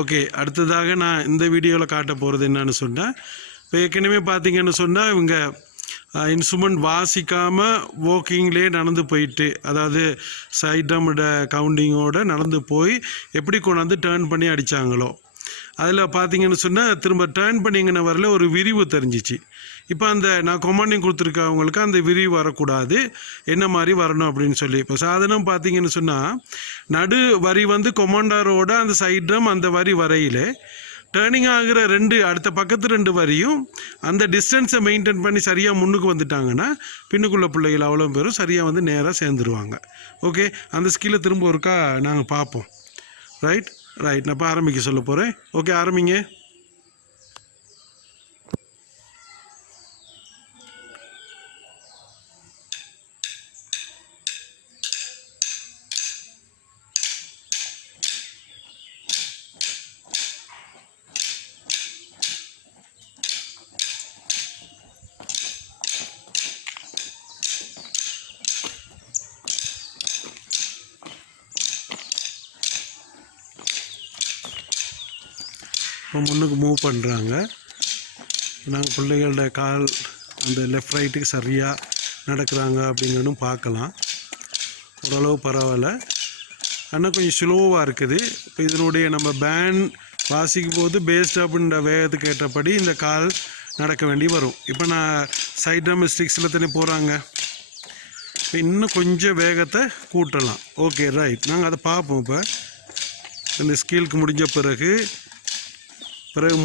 Okay, அடுத்ததாக நான் இந்த வீடியோவில் காட்ட போகிறது என்னன்னு சொன்னால், இப்போ ஏற்கனவே பார்த்தீங்கன்னு சொன்னால் இவங்க இன்ஸ்ட்ருமெண்ட் வாசிக்காமல் வாக்கிங்லேயே நடந்து போயிட்டு, அதாவது சைட் ட்ரம்மோட கவுண்டிங்கோடு நடந்து போய் எப்படி கொண்டாந்து டேர்ன் பண்ணி அடித்தாங்களோ, அதில் பார்த்தீங்கன்னு சொன்னால் திரும்ப டேர்ன் பண்ணிங்கன்னு வரல ஒரு விரிவு தெரிஞ்சிச்சு. இப்போ அந்த நான் கொமாண்டிங் கொடுத்துருக்கவங்களுக்கு அந்த விரிவு வரக்கூடாது, என்ன மாதிரி வரணும் அப்படின்னு சொல்லி. இப்போ சாதனம் பார்த்தீங்கன்னு சொன்னால் நடு வரி வந்து கொமாண்டரோட அந்த சைட் ட்ரம் அந்த வரி வரையில் டேர்னிங் ஆகிற அடுத்த பக்கத்து 2 வரியும் அந்த டிஸ்டன்ஸை மெயின்டைன் பண்ணி சரியாக முன்னுக்கு வந்துட்டாங்கன்னா பின்னுக்குள்ள பிள்ளைகள் அவ்வளோ பேரும் சரியாக வந்து நேராக சேர்ந்துருவாங்க. ஓகே, அந்த ஸ்கில்லை திரும்ப ஒருக்கா நாங்கள் பார்ப்போம். ரைட், நான் இப்போ ஆரம்பிக்க சொல்ல போகிறேன். ஓகே, ஆரம்பிங்க. இப்போ முன்னுக்கு மூவ் பண்ணுறாங்க. நாங்கள் பிள்ளைகளோட கால் அந்த லெஃப்ட் ரைட்டுக்கு சரியாக நடக்கிறாங்க அப்படிங்கன்னு பார்க்கலாம். ஓரளவு பரவாயில்ல, ஆனால் கொஞ்சம் ஸ்லோவாக இருக்குது. இப்போ இதனுடைய நம்ம பேண்ட் வாசிக்கும் போது பேஸ்ட் அப்படின்ற வேகத்துக்கு ஏற்றபடி இந்த கால் நடக்க வேண்டி வரும். இப்போ நான் சைட் ட்ரம் ஸ்டிக்ஸில் தானே போகிறாங்க, இப்போ இன்னும் கொஞ்சம் வேகத்தை கூட்டலாம். ஓகே, ரைட், நாங்கள் அதை பார்ப்போம். இப்போ இந்த ஸ்கீலுக்கு முடிஞ்ச பிறகு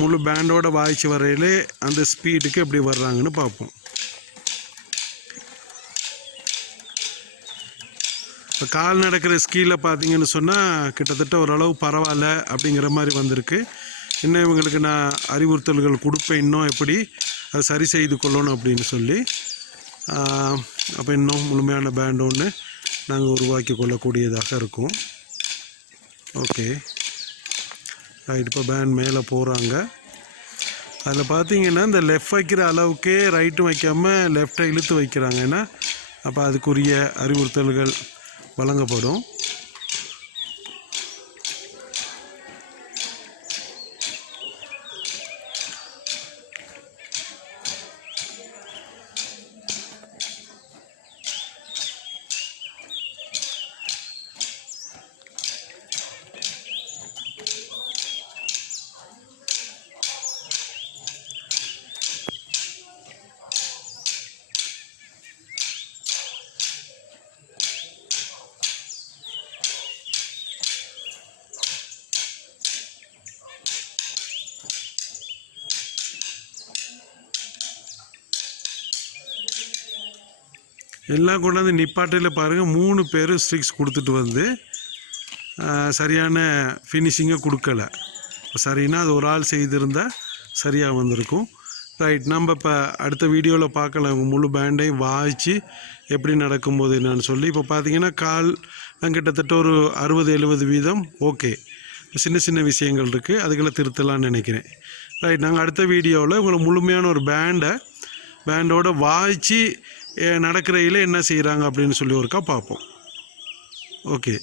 முழு பேண்டோட வாய்ச்சி வரையிலே அந்த ஸ்பீடுக்கு எப்படி வர்றாங்கன்னு பார்ப்போம். இப்போ கால் நடக்கிற ஸ்கீலில் பார்த்தீங்கன்னு சொன்னால் கிட்டத்தட்ட ஓரளவு பரவாயில்ல அப்படிங்கிற மாதிரி வந்திருக்கு. இன்னும் இவங்களுக்கு நான் அறிவுறுத்தல்கள் கொடுப்பேன், இன்னும் எப்படி அதை சரி செய்து கொள்ளணும் அப்படின்னு சொல்லி. அப்போ இன்னும் முழுமையான பேண்ட் ஒன்று நாங்கள் உருவாக்கி கொள்ளக்கூடியதாக இருக்கும். ஓகே, ரைட், இப்போ பேண்ட் மேலே போகிறாங்க. அதில் பார்த்தீங்கன்னா இந்த லெஃப்ட் வைக்கிற அளவுக்கே ரைட்டும் வைக்காமல் லெஃப்டை இழுத்து வைக்கிறாங்க. ஏன்னா அப்போ அதுக்குரிய அறிவுறுத்தல்கள் வழங்கப்படும். எல்லாம் கொண்டாந்து நிப்பாட்டில் பாருங்கள், 3 பேர் ஸ்ட்ரிக்ஸ் கொடுத்துட்டு வந்து சரியான ஃபினிஷிங்கை கொடுக்கல. சரின்னா அது ஒரு ஆள் செய்திருந்தால் சரியாக வந்திருக்கும். ரைட், நம்ம இப்போ அடுத்த வீடியோவில் பார்க்கலாம் முழு பேண்டையும் வாய்ச்சி எப்படி நடக்கும்போது என்னன்னு சொல்லி. இப்போ பார்த்தீங்கன்னா கால் கிட்டத்தட்ட ஒரு 60-70% ஓகே. சின்ன சின்ன விஷயங்கள் இருக்குது, அதுகளை திருத்தலான்னு நினைக்கிறேன். ரைட், நாங்கள் அடுத்த வீடியோவில் உங்களை முழுமையான ஒரு பேண்டோட வாய்ச்சி நடக்கிறையில் என்ன செய்கிறாங்க அப்படின்னு சொல்லி ஒருக்கா பார்ப்போம். ஓகே.